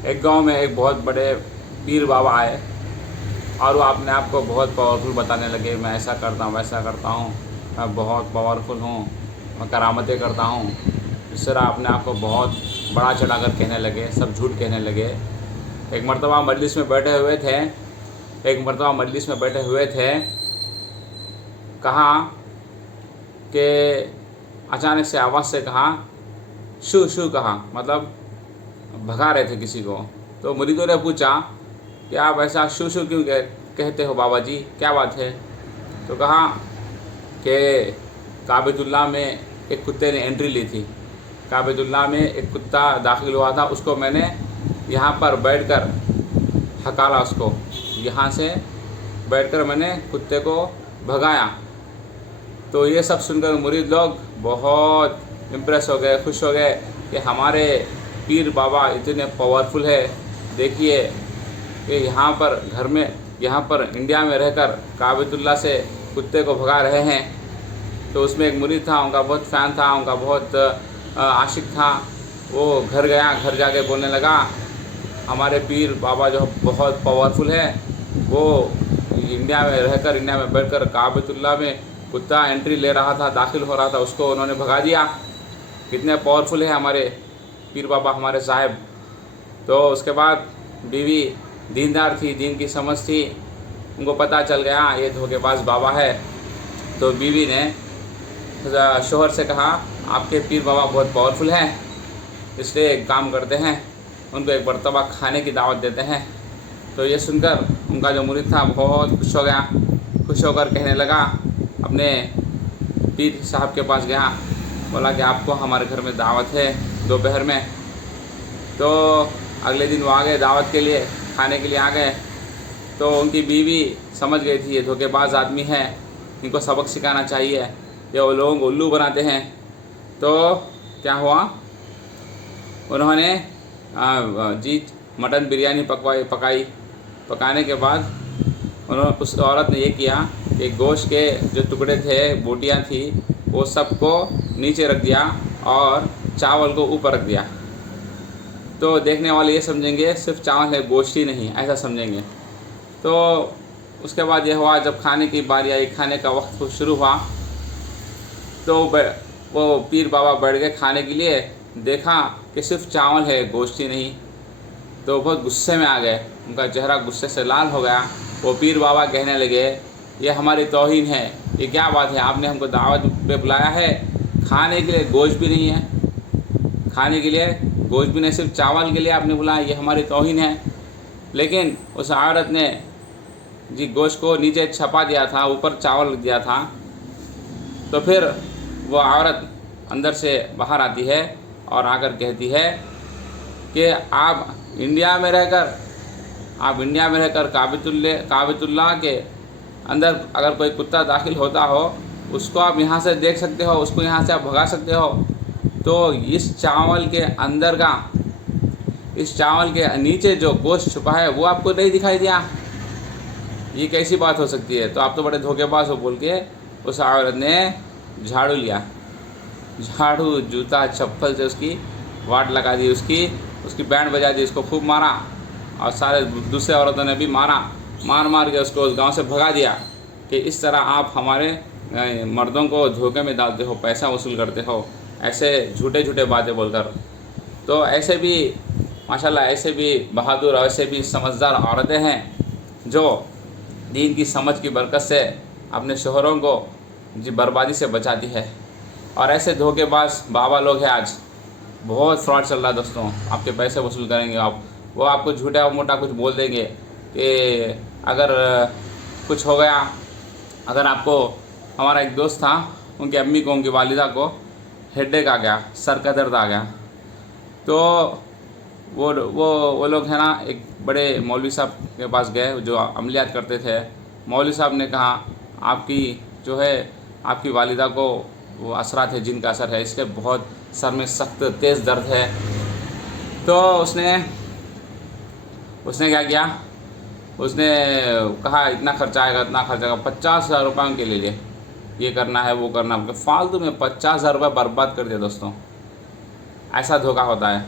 एक गांव में एक बहुत बड़े पीर बाबा आए और वो अपने आप को बहुत पावरफुल बताने लगे। मैं ऐसा करता हूँ, वैसा करता हूँ, मैं बहुत पावरफुल हूँ, मैं करामतें करता हूँ। इस तरह अपने आप को बहुत बड़ा चढ़ाकर कहने लगे, सब झूठ कहने लगे। एक मर्तबा मजलिस में बैठे हुए थे कहा कि अचानक से आवाज़ से कहा, शू शू कहा, मतलब भगा रहे थे किसी को। तो मुरीदों ने पूछा कि आप ऐसा शू शू क्यों कहते हो बाबा जी, क्या बात है? तो कहा कि काबतुल्लाह में एक कुत्ते ने एंट्री ली थी। काबतुल्लाह में एक कुत्ता दाखिल हुआ था, उसको मैंने यहाँ पर बैठकर हकाला, उसको यहाँ से बैठकर मैंने कुत्ते को भगाया। तो ये सब सुनकर मुरीद लोग बहुत इम्प्रेस हो गए, खुश हो गए कि हमारे पीर बाबा इतने पावरफुल है। देखिए कि यहाँ पर इंडिया में रहकर काबतुल्लाह से कुत्ते को भगा रहे हैं। तो उसमें एक मुरीद था, उनका बहुत फ़ैन था, उनका बहुत आशिक था। वो घर गया, घर जाके बोलने लगा, हमारे पीर बाबा जो बहुत पावरफुल है, वो इंडिया में बैठकर काबतुल्लाह में कुत्ता एंट्री ले रहा था, दाखिल हो रहा था, उसको उन्होंने भगा दिया। कितने पावरफुल है हमारे पीर बाबा, हमारे साहब। तो उसके बाद बीवी दीनदार थी, दीन की समझ थी, उनको पता चल गया ये धोखेबाज बाबा है। तो बीवी ने शोहर से कहा, आपके पीर बाबा बहुत पावरफुल हैं, इसलिए एक काम करते हैं, उनको एक मरतबा खाने की दावत देते हैं। तो ये सुनकर उनका जो मुरीद था बहुत खुश हो गया। खुश होकर कहने लगा, अपने पीर साहब के पास गया, बोला कि आपको हमारे घर में दावत है दोपहर में। तो अगले दिन वो आ गए दावत के लिए, खाने के लिए आ गए। तो उनकी बीवी समझ गई थी ये धोखेबाज आदमी है, इनको सबक सिखाना चाहिए, ये वो लोगों को उल्लू बनाते हैं। तो क्या हुआ, उन्होंने मटन बिरयानी पकाई। पकाने के बाद उन्होंने, उस औरत ने ये किया कि गोश्त के जो टुकड़े थे, बोटियाँ थी, वो सबको नीचे रख दिया और चावल को ऊपर रख दिया। तो देखने वाले ये समझेंगे सिर्फ चावल है, गोश्त ही नहीं, ऐसा समझेंगे। तो उसके बाद ये हुआ, जब खाने की बारी आई, खाने का वक्त शुरू हुआ, तो वो पीर बाबा बैठ गए खाने के लिए। देखा कि सिर्फ चावल है, गोश्त ही नहीं। तो बहुत गुस्से में आ गए, उनका चेहरा गुस्से से लाल हो गया। वो पीर बाबा कहने लगे, ये हमारी तौहीन है, ये क्या बात है, आपने हमको दावत पे बुलाया है, खाने के लिए गोश्त भी नहीं है, खाने के लिए गोश्त भी नहीं, सिर्फ चावल के लिए आपने बुलाया, ये हमारी तौहीन है। लेकिन उस औरत ने जी गोश्त को नीचे छपा दिया था, ऊपर चावल रख दिया था। तो फिर वो औरत अंदर से बाहर आती है और आकर कहती है कि आप इंडिया में रहकर काबतुल्लाह के अंदर अगर कोई कुत्ता दाखिल होता हो, उसको आप यहाँ से देख सकते हो, उसको यहाँ से आप भगा सकते हो। तो इस चावल के नीचे जो गोश्त छुपा है वो आपको नहीं दिखाई दिया, ये कैसी बात हो सकती है? तो आप तो बड़े धोखेबाज हो, बोल के उस औरत ने झाड़ू लिया, झाड़ू जूता चप्पल से उसकी वाट लगा दी, उसकी बैंड बजा दी, उसको खूब मारा। और सारे दूसरे औरतों ने भी मार के उसको उस गांव से भगा दिया कि इस तरह आप हमारे मर्दों को धोखे में डालते हो, पैसा वसूल करते हो, ऐसे झूठे बातें बोलकर। तो ऐसे भी माशाल्लाह, ऐसे भी बहादुर और ऐसे भी समझदार औरतें हैं जो दीन की समझ की बरकत से अपने शोहरों को जी बर्बादी से बचाती है। और ऐसे धोखेबाज बाबा लोग हैं, आज बहुत फ्रॉड चल रहा है दोस्तों। आपके पैसे वसूल करेंगे, वो आपको झूठा मोटा कुछ बोल देंगे कि अगर कुछ हो गया, अगर आपको, हमारा एक दोस्त था, उनकी अम्मी को, उनकी वालिदा को हेडेक आ गया, सर का दर्द आ गया। तो वो लोग हैं ना, एक बड़े मौलवी साहब के पास गए जो अमलियात करते थे। मौलवी साहब ने कहा, आपकी वालिदा को वो असरात है, जिन का असर है, इसलिए बहुत सर में सख्त तेज़ दर्द है। तो उसने क्या किया, उसने कहा इतना खर्चा आएगा, 50,000 रुपये उनके ले लिए, ये करना है वो करना है, फालतू में 50,000 रुपये बर्बाद कर दिया दोस्तों। ऐसा धोखा होता है।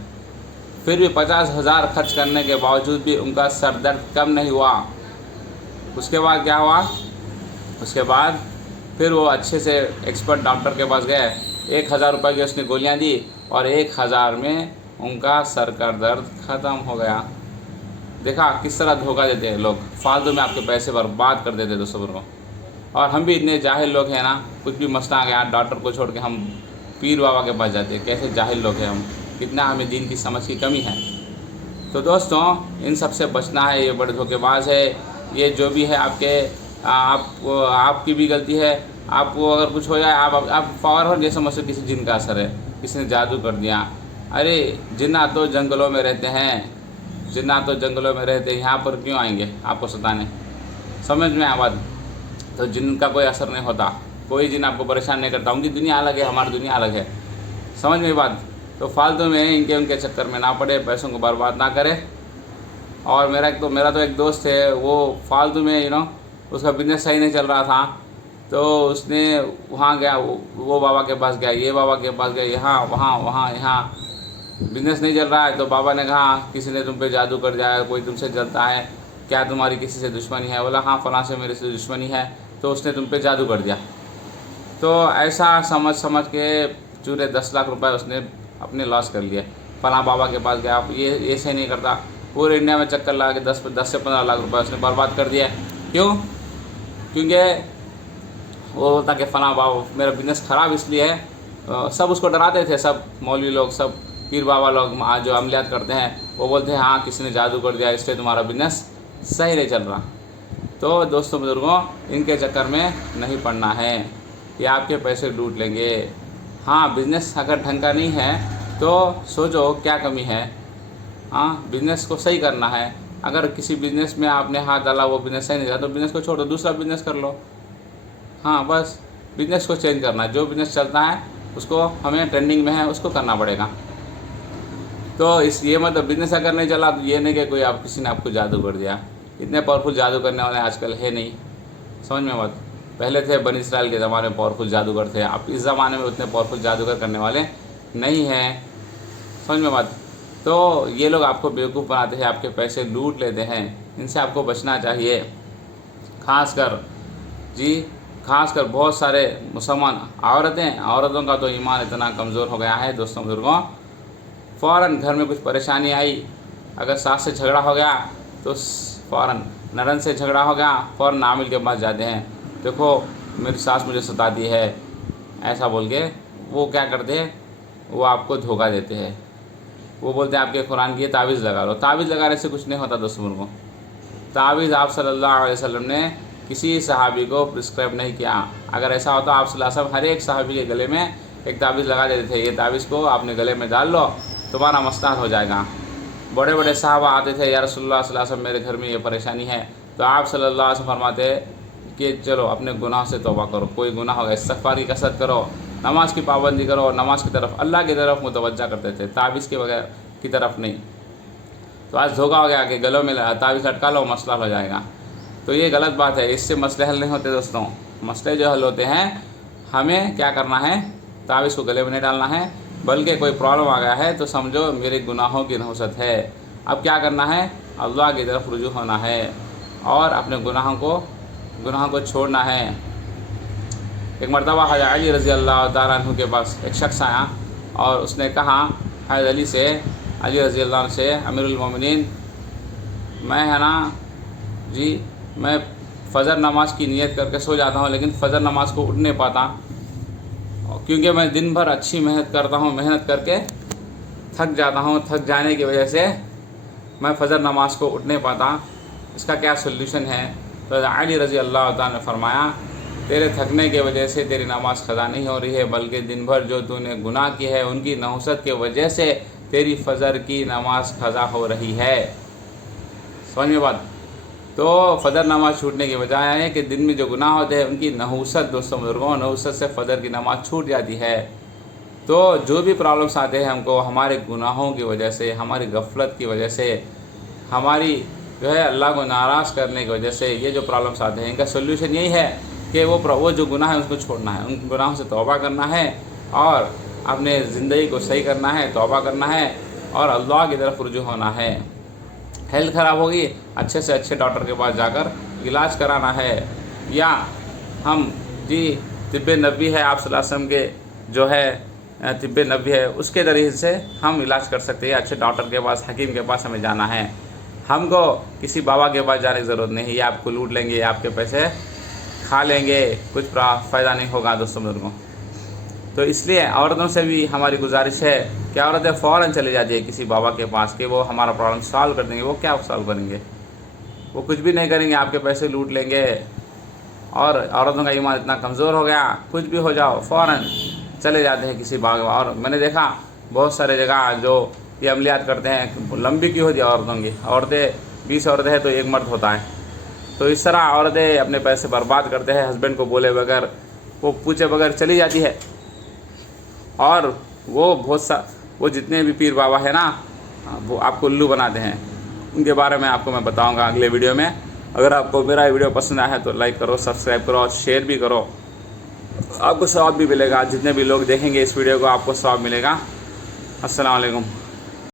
फिर भी 50,000 खर्च करने के बावजूद भी उनका सर दर्द कम नहीं हुआ। उसके बाद क्या हुआ, उसके बाद फिर वो अच्छे से एक्सपर्ट डॉक्टर के पास गए, 1,000 रुपये की उसने गोलियां दी और 1,000 में उनका सर का दर्द ख़त्म हो गया। देखा किस तरह धोखा देते हैं लोग, फालतू में आपके पैसे बर्बाद कर देते हैं दोस्तों को। और हम भी इतने जाहिल लोग हैं ना, कुछ भी मसला आ गया डॉक्टर को छोड़ के हम पीर बाबा के पास जाते हैं। कैसे जाहिल लोग हैं हम, कितना हमें दीन की समझ की कमी है। तो दोस्तों इन सब से बचना है, ये बड़े धोखेबाज है, ये जो भी है आपकी भी गलती है। आपको अगर कुछ हो जाए आप फौरन ये समझते किसी जिन का असर है, किसी ने जादू कर दिया। अरे जिन्नात तो जंगलों में रहते हैं, जिन्नात तो जंगलों में रहते हैं, यहाँ पर क्यों आएंगे आपको सताने? समझ में आवाज़। तो जिन का कोई असर नहीं होता, कोई जिन आपको परेशान नहीं करता, उनकी दुनिया अलग है, हमारी दुनिया अलग है। समझ में बात। तो फालतू में इनके उनके चक्कर में ना पड़े, पैसों को बर्बाद ना करे। और मेरा तो एक दोस्त है, वो फालतू में उसका बिज़नेस सही नहीं चल रहा था, तो उसने वहाँ गया, वो बाबा के पास गया, ये बाबा के पास गया, यहाँ वहाँ यहाँ बिज़नेस नहीं चल रहा है। तो बाबा ने कहा किसी ने तुम पे जादू कर दिया है, कोई तुमसे जलता है क्या, तुम्हारी किसी से दुश्मनी है? बोला हाँ फलां से मेरे से दुश्मनी है, तो उसने तुम पे जादू कर दिया। तो ऐसा समझ के पूरे 10 लाख रुपए उसने अपने लॉस कर लिए। फलां बाबा के पास गया, ये ऐसे नहीं करता, पूरे इंडिया में चक्कर लगा के 10 से 15 लाख रुपए उसने बर्बाद कर दिया। क्यों? क्योंकि वो बोलता कि फलां बाबा मेरा बिज़नेस ख़राब इसलिए है। सब उसको डराते थे, सब मौलवी लोग, सब पीर बाबा लोग जो अमलियात करते हैं, वो बोलते हैं हाँ किसी ने जादू कर दिया इसलिए तुम्हारा बिज़नेस सही नहीं चल रहा। तो दोस्तों बुजुर्गों, इनके चक्कर में नहीं पड़ना है कि आपके पैसे लूट लेंगे। हाँ बिज़नेस अगर ढंग का नहीं है तो सोचो क्या कमी है। हाँ बिज़नेस को सही करना है। अगर किसी बिज़नेस में आपने हाथ डाला, वो बिज़नेस सही नहीं रहा, तो बिज़नेस को छोड़ो, दूसरा बिज़नेस कर लो। हाँ बस बिज़नेस को चेंज करना है, जो बिज़नेस चलता है उसको हमें ट्रेंडिंग में है उसको करना पड़ेगा। तो ये मतलब बिज़नेस अगर नहीं चला तो ये नहीं कि कोई किसी ने आपको जादू कर दिया। इतने पावरफुल जादू करने वाले आजकल है नहीं, समझ में मत। पहले थे बनी इसराइल के ज़माने में पावरफुल जादूगर थे, अब इस ज़माने में उतने पावरफुल जादूगर करने वाले नहीं हैं, समझ में मत। तो ये लोग आपको बेवकूफ़ बनाते हैं, आपके पैसे लूट लेते हैं, इनसे आपको बचना चाहिए। खासकर बहुत सारे मुसलमान औरतों का तो ईमान इतना कमज़ोर हो गया है दोस्तों बुजुर्गों। फ़ौरन घर में कुछ परेशानी आई, अगर सास से झगड़ा हो गया तो फ़ौरन, नरन से झगड़ा हो गया फ़ौरन नामिल के पास जाते हैं, देखो मेरी सास मुझे सताती है, ऐसा बोल के वो क्या करते हैं, वो आपको धोखा देते हैं। वो बोलते हैं आपके कुरान की तावीज़ लगा लो। तावीज़ लगाने से कुछ नहीं होता दोस्तों बुजुर्गों। तावीज़ आप सल्लल्लाहु अलैहि वसल्लम ने किसी सहाबी को प्रिस्क्राइब नहीं किया। अगर ऐसा होता आप सल्लल्लाहु अलैहि वसल्लम हर एक सहाबी के गले में एक तावीज़ लगा देते थे, ये तावीज़ को आपने गले में डाल लो, तुम्हारा मसला हो जाएगा। बड़े बड़े साहबा आते थे, या रसूलुल्लाह सल्लल्लाहु अलैहि वसल्लम मेरे घर में ये परेशानी है, तो आप सल्लल्लाहु अलैहि वसल्लम फरमाते कि चलो अपने गुनाह से तौबा करो, कोई गुनाह होगा इस्तिग़फ़ार की कसरत करो, नमाज की पाबंदी करो, नमाज की तरफ, अल्लाह की तरफ मुतवज्जा करते थे, तावीज़ के बगैर की तरफ नहीं। तो आज धोखा हो गया कि गलों में तावीज़ लटका लो, मसला हो जाएगा। तो ये गलत बात है, इससे मसले हल नहीं होते दोस्तों। मसले जो हल होते हैं, हमें क्या करना है, तावीज़ को गले में नहीं डालना है, बल्कि कोई प्रॉब्लम आ गया है तो समझो मेरे गुनाहों की नहुसत है। अब क्या करना है, अल्लाह की तरफ रुजू होना है और अपने गुनाहों को छोड़ना है। एक मरतबा हज़रत अली रज़ी अल्लाह तआला अन्हु के पास एक शख्स आया और उसने कहा हज़रत अली रज़ी अल्लाह अन्हु से, अमीरुल मोमिनीन, मैं है ना जी, मैं फ़जर नमाज की नियत करके सो जाता हूँ, लेकिन फ़जर नमाज को उठ नहीं पाता, क्योंकि मैं दिन भर अच्छी मेहनत करता हूँ, मेहनत करके थक जाता हूँ, थक जाने की वजह से मैं फ़जर नमाज को उठ नहीं पाता, इसका क्या सोल्यूशन है? तो अली रज़ी अल्लाह तआला ने फरमाया, तेरे थकने की वजह से तेरी नमाज क़ज़ा नहीं हो रही है, बल्कि दिन भर जो तूने गुनाह की है उनकी नहुसत की वजह से तेरी फ़जर की नमाज क़ज़ा हो रही है। समझ में बात। तो फ़जर नमाज छूटने की वजह है कि दिन में जो गुनाह होते हैं उनकी नहुसत, दोस्तों बुजुर्गों, नहुसत से फ़जर की नमाज छूट जाती है। तो जो भी प्रॉब्लम्स आते हैं हमको हमारे गुनाहों की वजह से, हमारी गफलत की वजह से, हमारी जो है अल्लाह को नाराज़ करने की वजह से, ये जो प्रॉब्लम्स आते हैं इनका सोल्यूशन यही है कि वो जो गुनाह है उसको छोड़ना है, उन गुनाहों से तौबा करना है और अपने ज़िंदगी को सही करना है, तौबा करना है और अल्लाह की तरफ रुजू होना है। हेल्थ ख़राब होगी, अच्छे से अच्छे डॉक्टर के पास जाकर इलाज कराना है। या हम जी तिब्ब नबी है आप सल्लल्लाहु अलैहि वसल्लम के जो है तिब्ब नबी है, उसके ज़रिए से हम इलाज कर सकते हैं। अच्छे डॉक्टर के पास, हकीम के पास हमें जाना है। हमको किसी बाबा के पास जाने की ज़रूरत नहीं है। ये आपको लूट लेंगे, आपके पैसे खा लेंगे, कुछ फ़ायदा नहीं होगा दोस्तों बुजुर्गों। तो इसलिए औरतों से भी हमारी गुजारिश है कि औरतें फ़ौरन चली जाती है किसी बाबा के पास कि वो हमारा प्रॉब्लम सॉल्व कर देंगे। वो क्या सॉल्व करेंगे? वो कुछ भी नहीं करेंगे, आपके पैसे लूट लेंगे। और औरतों का ईमान इतना कमज़ोर हो गया, कुछ भी हो जाओ फ़ौरन चले जाते हैं किसी बाबा। और मैंने देखा बहुत सारे जगह जो ये अमलियात करते हैं, लंबी क्यों होती है औरतों की, औरतें 20 औरतें हैं तो एक मर्द होता है। तो इस तरह औरतें अपने पैसे बर्बाद करते हैं, हस्बैंड को बोले बगैर, वो पूछे बगैर चली जाती है। और वो जितने भी पीर बाबा है ना, वो आपको उल्लू बनाते हैं। उनके बारे में आपको मैं बताऊंगा अगले वीडियो में। अगर आपको मेरा वीडियो पसंद आया है तो लाइक करो, सब्सक्राइब करो और शेयर भी करो। आपको सवाब भी मिलेगा, जितने भी लोग देखेंगे इस वीडियो को आपको सवाब मिलेगा। अस्सलाम वालेकुम।